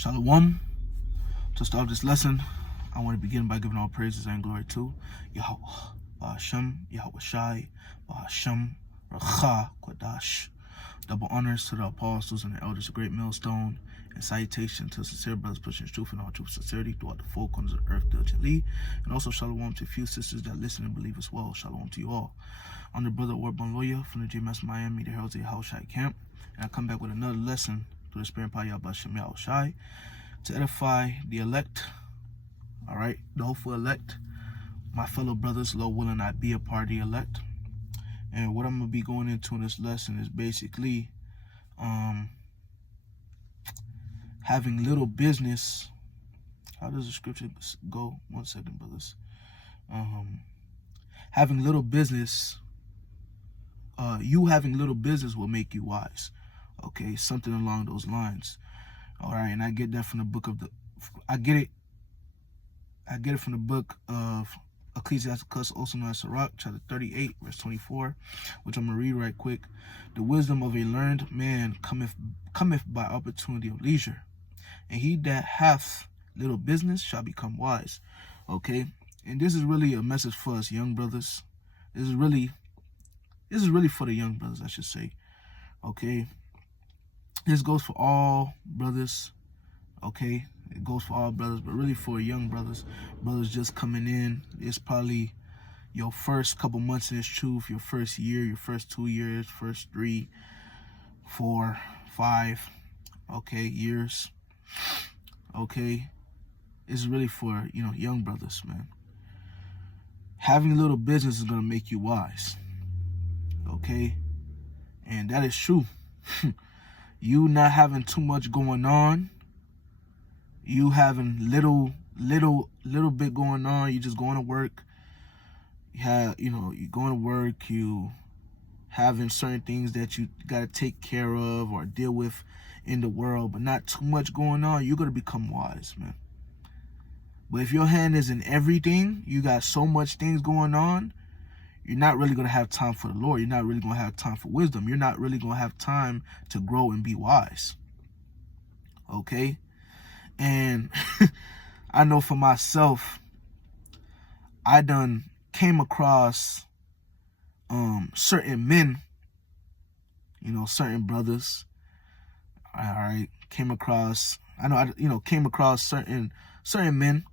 Shalom. To start this lesson, I want to begin by giving all praises and glory to Yahweh, Ba'ashem, Yahweh Shai, Ba'ashem, Racha, Quadash. Double honors to the apostles and the elders of Great Millstone, and salutation to sincere brothers pushing truth and all truth sincerity throughout the four corners of the earth diligently. And also shalom to a few sisters that listen and believe as well. Shalom to you all. I'm the brother Warbon Lawyer from the JMS Miami, the Heralds of Yahweh Shai camp. And I come back with another lesson through the spirit of Ba'ashem Yahweh Shai to edify the elect, all right, the hopeful elect, my fellow brothers, Lord willing, I be a part of the elect. And what I'm going to be going into in this lesson is basically having little business. How does the scripture go? 1 second, brothers. Having little business, you having little business will make you wise. Okay, something along those lines. All right, and I get that from the book of I get it from the book of Ecclesiasticus, also known as Sirach, chapter 38, verse 24, which I'm going to read right quick. The wisdom of a learned man cometh by opportunity of leisure, and he that hath little business shall become wise. Okay, and this is really a message for us young brothers. This is really for the young brothers, I should say. Okay, this goes for all brothers. Okay, it goes for all brothers, but really for young brothers just coming in. It's probably your first couple months in this truth, your first year, your first 2 years, first 3, 4, 5, okay, years. Okay, it's really for, young brothers, man. Having a little business is going to make you wise. Okay, and that is true. You not having too much going on, you having little bit going on, you just going to work, you going to work, you having certain things that you got to take care of or deal with in the world, but not too much going on, you're going to become wise, man. But if your hand is in everything, you got so much things going on, you're not really going to have time for the Lord. You're not really going to have time for wisdom. You're not really going to have time to grow and be wise. Okay? And I know for myself, I done came across certain men, certain brothers. All right, came across certain men,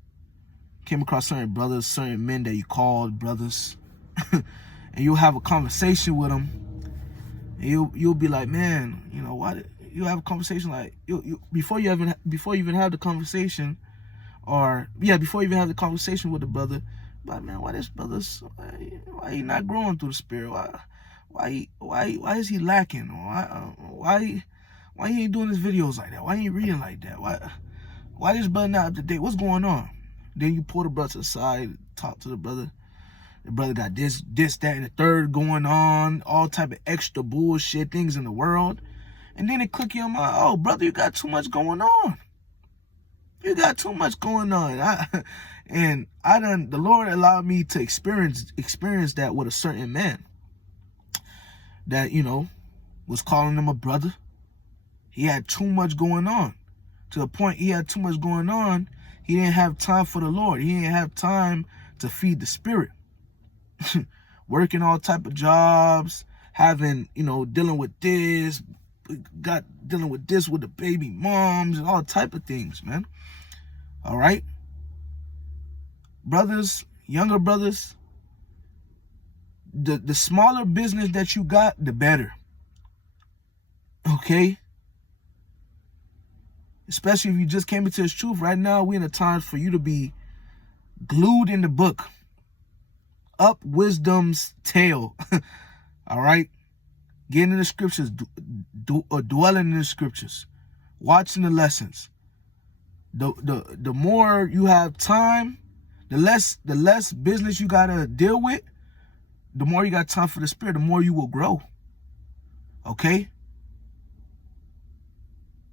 came across certain brothers, certain men that you called brothers. And you'll have a conversation with them, and you'll be like, man, what? You'll have a conversation like before you even have the conversation, before you even have the conversation with the brother. But man, why this brother's why he not growing through the spirit? Why is he lacking? Why he ain't doing his videos like that? Why he ain't reading like that? Why this brother not up to date? What's going on? Then you pull the brother to the side, talk to the brother. The brother got this, that, and the third going on, all type of extra bullshit things in the world. And then it click in your mind, oh, brother, you got too much going on. You got too much going on. The Lord allowed me to experience that with a certain man that, was calling him a brother. He had too much going on. To the point he had too much going on, he didn't have time for the Lord. He didn't have time to feed the spirit. Working all type of jobs, having, dealing with this, dealing with this with the baby moms and all type of things, man. All right? Brothers, younger brothers, the smaller business that you got, the better. Okay? Especially if you just came into this truth. Right now, we're in a time for you to be glued in the book. Up wisdom's tail. All right? Getting in the scriptures, dwelling in the scriptures, watching the lessons. The more you have time, the less business you gotta deal with, the more you got time for the spirit, the more you will grow. Okay?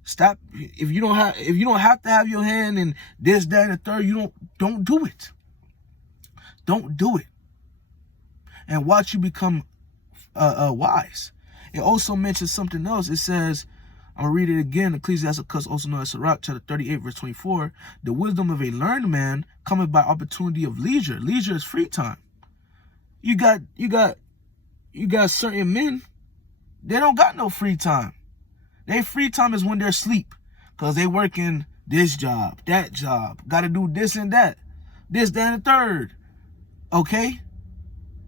Stop. If you don't have to have your hand in this, that, and the third, don't do it. Don't do it. And watch you become wise. It also mentions something else. It says, I'm going to read it again. Ecclesiasticus, also known as Sirach, chapter 38, verse 24. The wisdom of a learned man cometh by opportunity of leisure. Leisure is free time. You got certain men, they don't got no free time. Their free time is when they're asleep. Because they working this job, that job. Got to do this and that. This, that, and the third. Okay?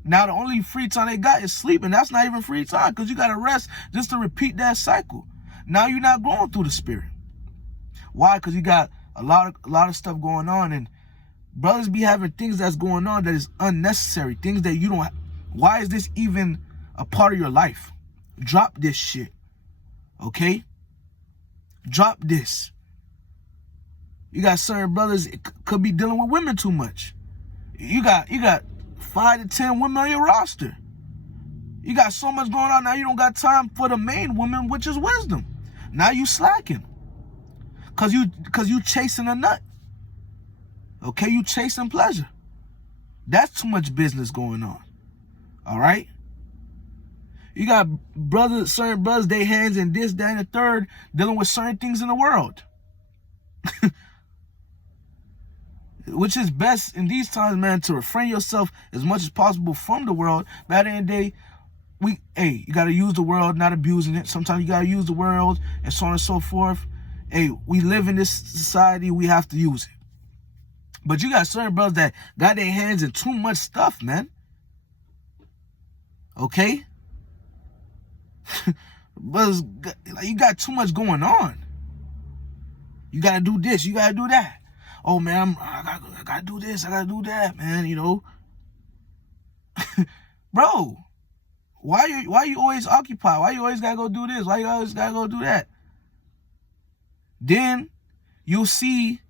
Now the only free time they got is sleeping. That's not even free time because you got to rest just to repeat that cycle. Now you're not going through the spirit. Why? Because you got a lot of stuff going on, and brothers be having things that's going on that is unnecessary. Things that you don't. Why is this even a part of your life? Drop this shit. Okay? Drop this. You got certain brothers could be dealing with women too much. You got 5 to 10 women on your roster. You got so much going on now. You don't got time for the main woman, which is wisdom. Now you slacking, cause you chasing a nut. Okay, you chasing pleasure. That's too much business going on. All right. You got certain brothers, they hands in this, that, and the third, dealing with certain things in the world. Which is best in these times, man, to refrain yourself as much as possible from the world. But at the end of the day, you got to use the world, not abusing it. Sometimes you got to use the world and so on and so forth. Hey, we live in this society. We have to use it. But you got certain brothers that got their hands in too much stuff, man. Okay? Brothers, you got too much going on. You got to do this. You got to do that. Oh, man, I got to do this. I got to do that, man, you know. Bro. Why you always occupied? Why you always gotta go do this? Why you always gotta go do that? Then you'll see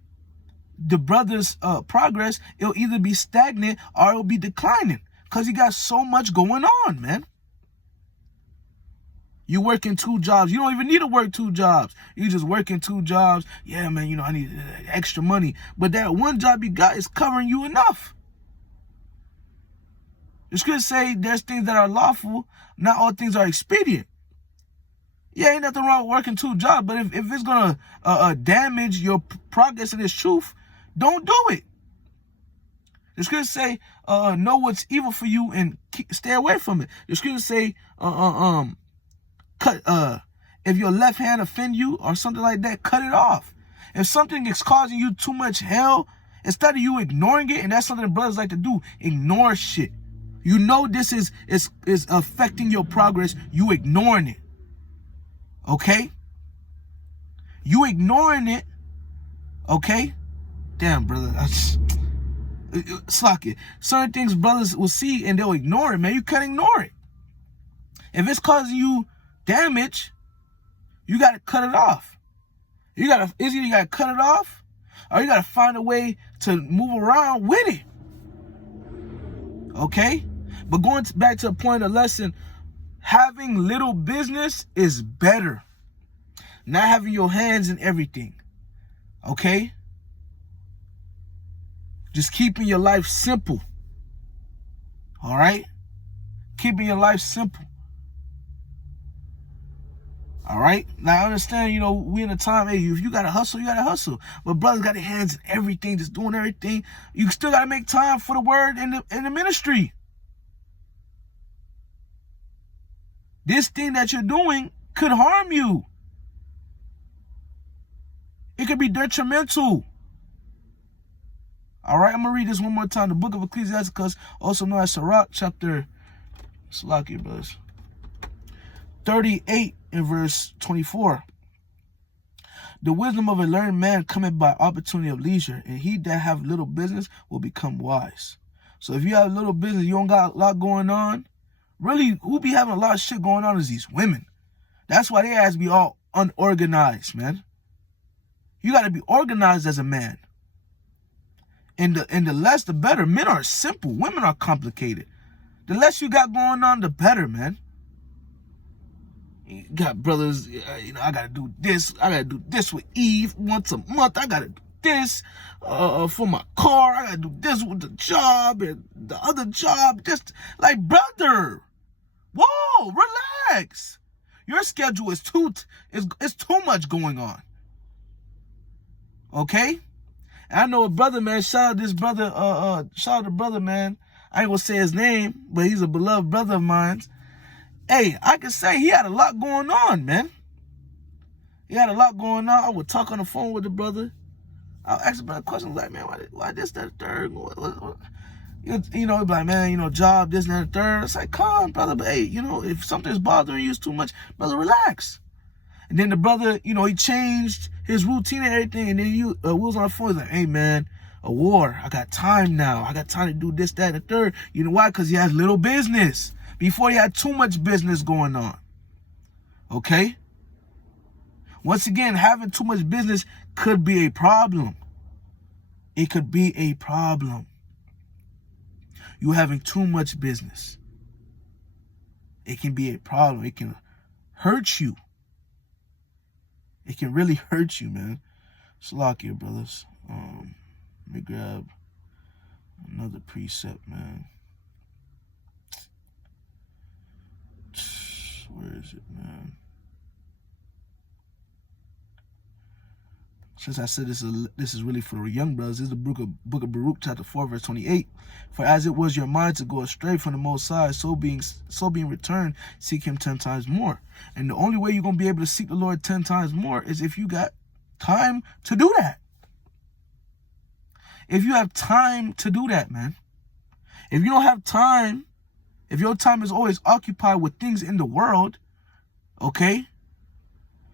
the brother's progress. It'll either be stagnant or it'll be declining because he got so much going on, man. You working 2 jobs. You don't even need to work 2 jobs. You just working 2 jobs. Yeah, man, you know, I need extra money. But that one job you got is covering you enough. It's going to say there's things that are lawful. Not all things are expedient. Yeah, ain't nothing wrong with working 2 jobs. But if it's going to damage your progress in this truth, don't do it. It's going to say know what's evil for you and stay away from it. It's going to say cut. If your left hand offend you or something like that, cut it off. If something is causing you too much hell, instead of you ignoring it, and that's something that brothers like to do, ignore shit. You know this is affecting your progress. You ignoring it. Okay? You ignoring it. Okay? Damn, brother. Slack it. Certain things brothers will see and they'll ignore it, man. You can't ignore it. If it's causing you damage, you got to cut it off. You got to cut it off, or you got to find a way to move around with it. Okay? But going back to the point of the lesson, having little business is better. Not having your hands in everything. Okay? Just keeping your life simple. All right? Keeping your life simple. All right? Now, I understand, you know, we in a time, hey, if you got to hustle, you got to hustle. But brothers got their hands in everything, just doing everything. You still got to make time for the word in the ministry. This thing that you're doing could harm you. It could be detrimental. All right, I'm going to read this one more time. The book of Ecclesiasticus, also known as Sirach, chapter 38 and verse 24. The wisdom of a learned man cometh by opportunity of leisure, and he that have little business will become wise. So if you have little business, you don't got a lot going on, really, who be having a lot of shit going on is these women. That's why they ass be all unorganized, man. You got to be organized as a man. And the less, the better. Men are simple. Women are complicated. The less you got going on, the better, man. You got brothers, you know, I got to do this. I got to do this with Eve once a month. I got to do this for my car. I got to do this with the job and the other job. Just like, brother, whoa, relax. Your schedule is too much going on. Okay? And I know a brother, man. Shout out this brother. Shout out the brother, man. I ain't gonna say his name, but he's a beloved brother of mine. Hey, I can say he had a lot going on, man. He had a lot going on. I would talk on the phone with the brother. I would ask the brother questions like, man, why this, that, third? You know, he'd be like, man, you know, job, this, and that, third. It's like, come on, brother. But hey, you know, if something's bothering you too much, brother, relax. And then the brother, you know, he changed his routine and everything. And then we was on the phone. He's like, hey, man, a war. I got time now. I got time to do this, that, and the third. You know why? Because he has little business. Before he had too much business going on. Okay? Once again, having too much business could be a problem. It could be a problem. You having too much business. It can be a problem. It can hurt you. It can really hurt you, man. Salakia, brothers. Let me grab another precept, man. Where is it, man? Since I said this is really for the young brothers, this is the book of Baruch, chapter 4, verse 28. For as it was your mind to go astray from the Most High, so being returned, seek him 10 times more. And the only way you're going to be able to seek the Lord 10 times more is if you got time to do that. If you have time to do that, man. If you don't have time, if your time is always occupied with things in the world, okay,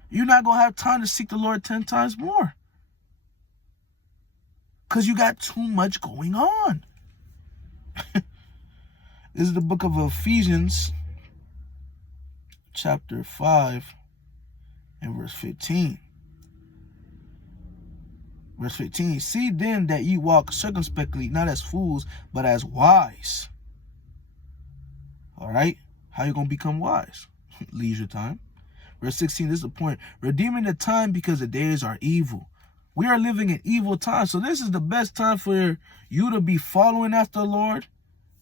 you're not going to have time to seek the Lord 10 times more. Because you got too much going on. This is the book of Ephesians, chapter 5, and verse 15. Verse 15, see then that ye walk circumspectly, not as fools, but as wise. All right? How you going to become wise? Leisure time. Verse 16, this is the point. Redeeming the time because the days are evil. We are living in evil times. So this is the best time for you to be following after the Lord.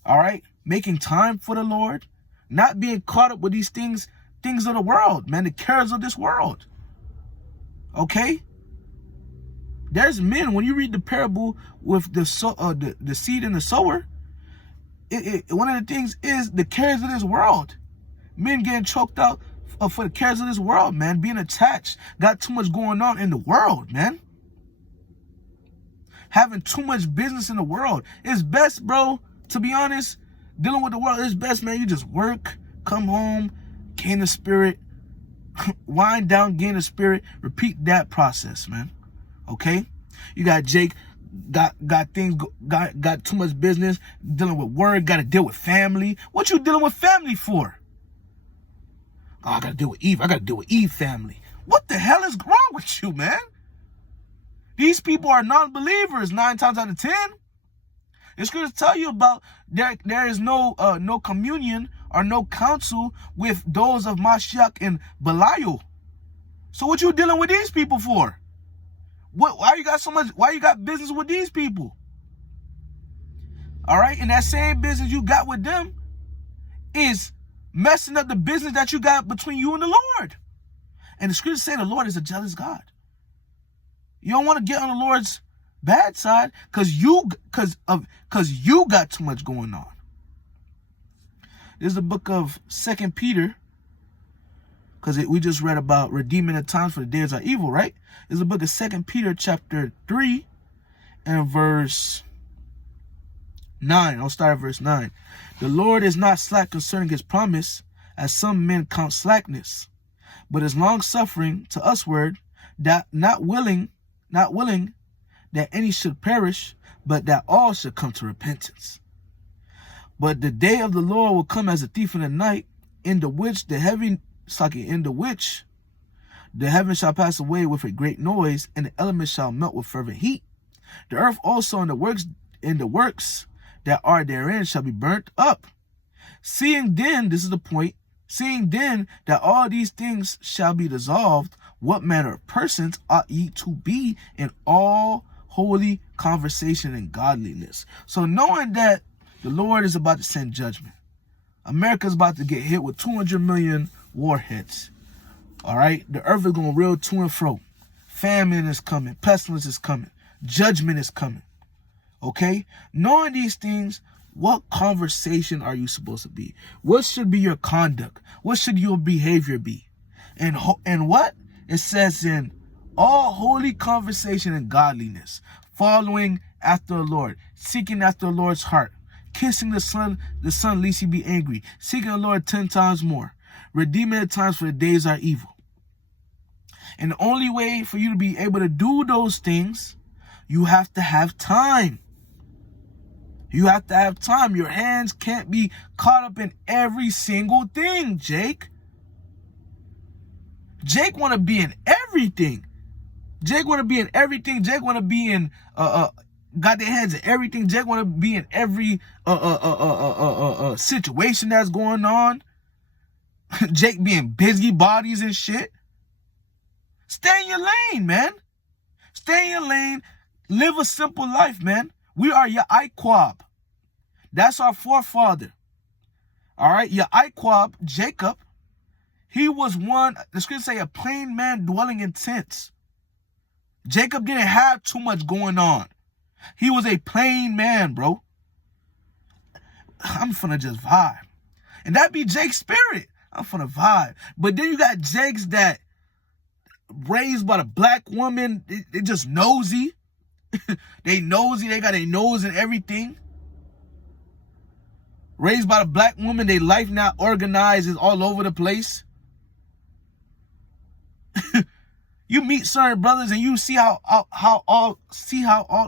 All right? Making time for the Lord. Not being caught up with these things of the world, man. The cares of this world. Okay? There's men, when you read the parable with the seed and the sower, one of the things is the cares of this world. Men getting choked out for the cares of this world, man. Being attached. Got too much going on in the world, man. Having too much business in the world. It's best, bro, to be honest, dealing with the world, it's best, man. You just work, come home, gain the spirit, wind down, gain the spirit, repeat that process, man. Okay? You got Jake, got too much business, dealing with work, got to deal with family. What you dealing with family for? Oh, I got to deal with Eve. I got to deal with Eve family. What the hell is wrong with you, man? These people are non-believers 9 times out of 10. The scriptures tell you about there is no communion or no counsel with those of Mashiach and Belial. So what you dealing with these people for? Why you got so much? Why you got business with these people? All right, and that same business you got with them is messing up the business that you got between you and the Lord. And the scriptures say the Lord is a jealous God. You don't want to get on the Lord's bad side because you got too much going on. This is the book of 2 Peter, because we just read about redeeming the times for the days are evil, right? This is the book of 2 Peter chapter 3 and verse 9. I'll start at verse 9. The Lord is not slack concerning his promise, as some men count slackness, but is long-suffering to usward, that not willing that any should perish, but that all should come to repentance. But the day of the Lord will come as a thief in the night, in the which the heaven shall pass away with a great noise, and the elements shall melt with fervent heat. The earth also and the works that are therein shall be burnt up. Seeing then, this is the point, seeing then that all these things shall be dissolved, what manner of persons ought ye to be in all holy conversation and godliness? So knowing that the Lord is about to send judgment, America's about to get hit with 200 million warheads. All right? The earth is going real to and fro. Famine is coming. Pestilence is coming. Judgment is coming. Okay? Knowing these things, what conversation are you supposed to be? What should be your conduct? What should your behavior be? And what? It says in all holy conversation and godliness, following after the Lord, seeking after the Lord's heart, kissing the Son lest he be angry, seeking the Lord 10 times more, redeeming the times for the days are evil. And the only way for you to be able to do those things, you have to have time. You have to have time. Your hands can't be caught up in every single thing, Jake. Jake want to be in everything. Jake want to be in everything. Jake want to be in got their hands in everything. Jake want to be in every situation that's going on. Jake being busybodies and shit. Stay in your lane, man. Stay in your lane. Live a simple life, man. We are your Iquab. That's our forefather. All right, your Iquab, Jacob, he was one, the scripture say, a plain man dwelling in tents. Jacob didn't have too much going on. He was a plain man, bro. I'm finna just vibe. And that be Jake's spirit. I'm finna vibe. But then you got Jakes that raised by the black woman. They just nosy. They nosy. They got a nose and everything. Raised by the black woman. Their life not organized, is all over the place. You meet certain brothers and you see how all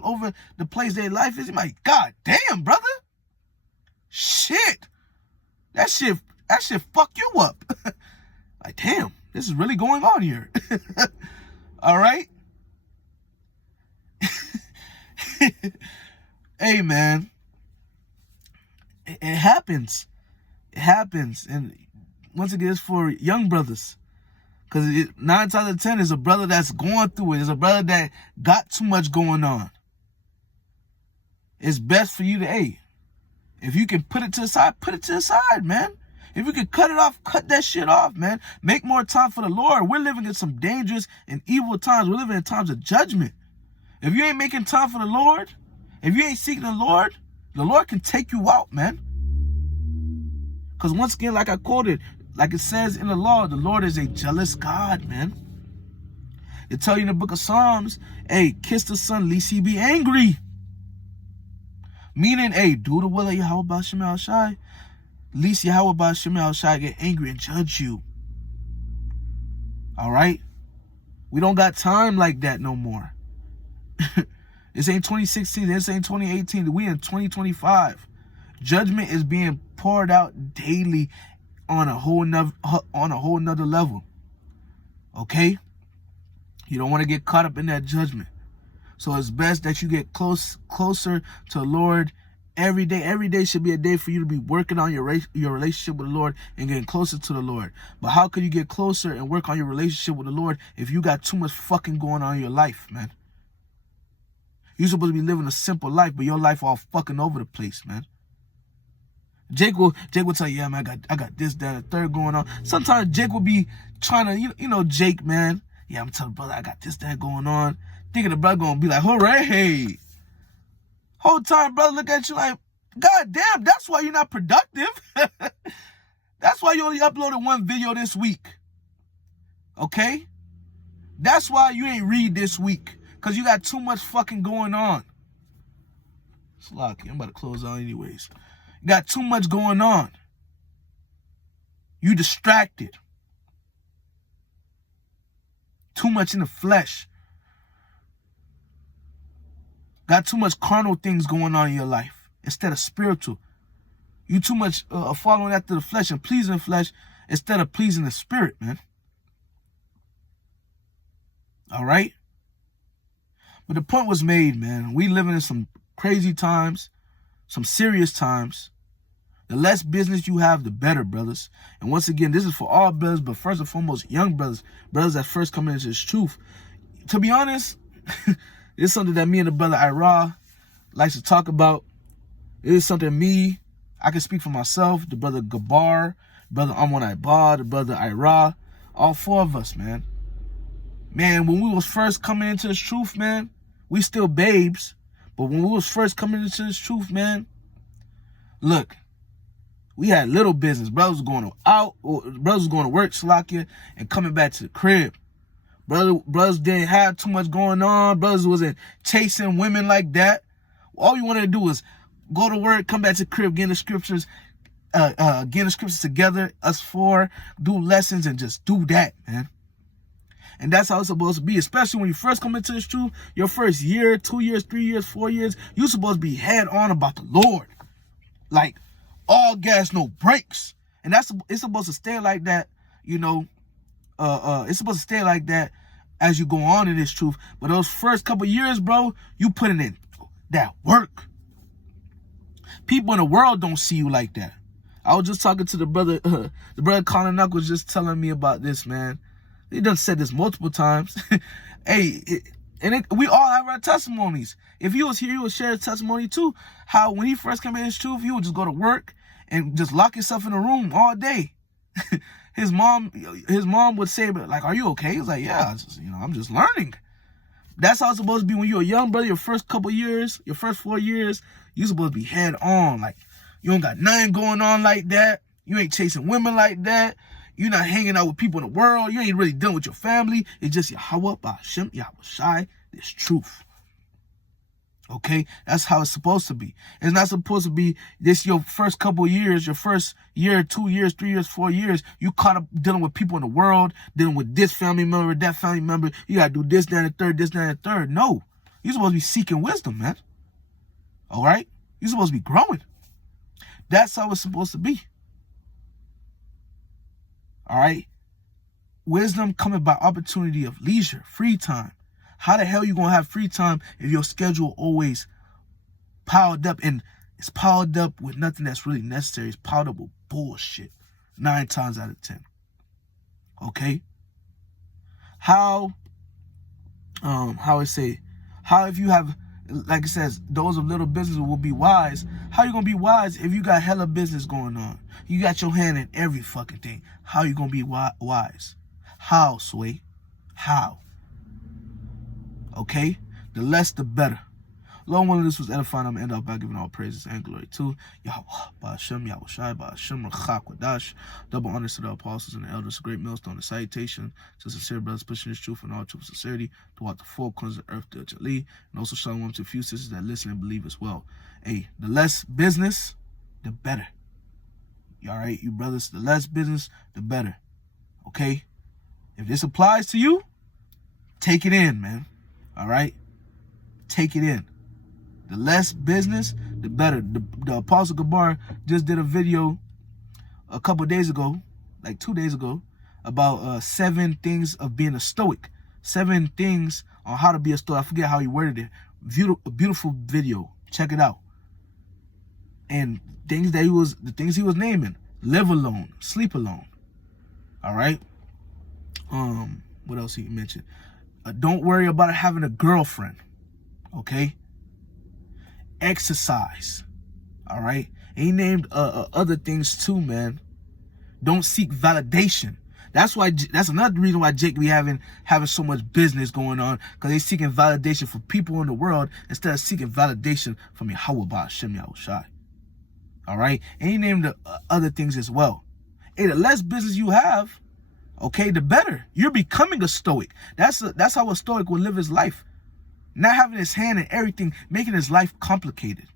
over the place their life is. You're like, God damn, brother. Shit. That shit fuck you up. Like, damn, this is really going on here. All right? Hey, man. It happens. It happens. And once again, it's for young brothers. Because 9 times out of 10 is a brother that's going through it. It's a brother that got too much going on. It's best for you to, hey, if you can put it to the side, put it to the side, man. If you can cut it off, cut that shit off, man. Make more time for the Lord. We're living in some dangerous and evil times. We're living in times of judgment. If you ain't making time for the Lord, if you ain't seeking the Lord can take you out, man. Because once again, like I quoted, like it says in the law, the Lord is a jealous God, man. It tell you in the book of Psalms, hey, kiss the Son lest he be angry. Meaning, hey, do the will of Yahweh Ba'Shem Al-Shai, lest Yahweh Ba'Shem Al-Shai get angry and judge you. All right? We don't got time like that no more. This ain't 2016. This ain't 2018. We in 2025. Judgment is being poured out daily on a whole nother level. Okay? You don't want to get caught up in that judgment. So it's best that you get closer to the Lord every day. Every day should be a day for you to be working on your relationship with the Lord and getting closer to the Lord. But how could you get closer and work on your relationship with the Lord if you got too much fucking going on in your life, man? You're supposed to be living a simple life, but your life all fucking over the place, man. Jake will tell you, yeah, man, I got this, that, and third going on. Sometimes Jake will be trying to, you know, Jake, man. Yeah, I'm telling brother, I got this, that going on. Thinking the brother gonna be like, hooray. Whole time, brother, look at you like, God damn, that's why you're not productive. That's why you only uploaded 1 video this week. Okay? That's why you ain't read this week. Because you got too much fucking going on. It's lucky. I'm about to close out anyways. You got too much going on. You distracted. Too much in the flesh. Got too much carnal things going on in your life instead of spiritual. You too much following after the flesh and pleasing the flesh instead of pleasing the spirit, man. All right? But the point was made, man. We living in some crazy times, some serious times. The less business you have, the better, brothers. And once again, this is for all brothers, but first and foremost, young brothers. Brothers that first come into this truth. To be honest, it's something that me and the brother Ira likes to talk about. It is something I can speak for myself, the brother Gabar, brother Amon Ibar, the brother Ira. All 4 of us, man. Man, when we was first coming into this truth, man, we still babes. But when we was first coming into this truth, man, look, we had little business. Brothers was going to work, Salakia, and coming back to the crib. Brothers didn't have too much going on. Brothers wasn't chasing women like that. All we wanted to do was go to work, come back to the crib, get the scriptures together, us 4, do lessons, and just do that, man. And that's how it's supposed to be, especially when you first come into this truth. Your first year, 2 years, 3 years, 4 years, you're supposed to be head on about the Lord. Like, all gas, no brakes. And it's supposed to stay like that, you know. It's supposed to stay like that as you go on in this truth. But those first couple years, bro, you putting in that work. People in the world don't see you like that. I was just talking to the brother Colin Nuck was just telling me about this, man. He done said this multiple times. We all have our testimonies. If he was here, he would share his testimony too. How when he first came in his truth, he would just go to work and just lock himself in a room all day. His mom would say, like, "Are you okay?" He's like, "Yeah, I'm just learning." That's how it's supposed to be when you're a young brother. Your first couple years, your first 4 years, you're supposed to be head on. Like, you don't got nothing going on like that. You ain't chasing women like that. You're not hanging out with people in the world. You ain't really dealing with your family. It's just Yahweh, Ba'ashem, Yahushai, this truth. Okay? That's how it's supposed to be. It's not supposed to be this your first couple years, your first year, 2 years, 3 years, 4 years. You caught up dealing with people in the world, dealing with this family member, that family member. You got to do this, that, and the third, this, that, and the third. No. You're supposed to be seeking wisdom, man. All right? You're supposed to be growing. That's how it's supposed to be. All right? Wisdom coming by opportunity of leisure, free time. How the hell you going to have free time if your schedule always piled up, and it's piled up with nothing that's really necessary? It's piled up with bullshit 9 times out of 10. Okay? How if you have, like it says, those of little business will be wise. How you going to be wise if you got hella business going on? You got your hand in every fucking thing. How you going to be wise? How, Sway? How? Okay? The less, the better. Lord willing, this was edifying. I'm going to end up by giving all praises and glory to Yahweh, Ba'ashem, Yahushai, Ba'ashem, Rachak, Wadash. Double honors to the apostles and the elders, great millstone, and salutation to sincere brothers pushing this truth and all truth and sincerity throughout the 4 corners of the earth, to Jali, and also shalom to a few sisters that listen and believe as well. Hey, the less business, the better. All right, you brothers, the less business, the better. Okay? If this applies to you, take it in, man. All right? Take it in. The less business, the better. The Apostle Gabar just did a video a couple days ago, like 2 days ago, about 7 things of being a Stoic. 7 things on how to be a Stoic. I forget how he worded it. A beautiful video. Check it out. And the things he was naming: live alone, sleep alone. All right? What else he mentioned? Don't worry about having a girlfriend. Okay? Exercise. All right? And he named other things too, man. Don't seek validation. That's another reason why Jake be having so much business going on, because they seeking validation from people in the world instead of seeking validation from Yahweh, Ba'ashem, Yahushai. All right? And he named the other things as well. Hey, the less business you have, okay, the better. You're becoming a Stoic. That's how a Stoic will live his life. Not having his hand in everything, making his life complicated.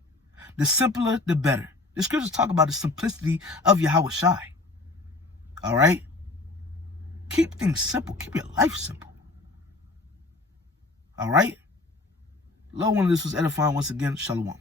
The simpler, the better. The scriptures talk about the simplicity of Yahushai. All right? Keep things simple. Keep your life simple. All right? Lord, one of this was edifying once again. Shalom.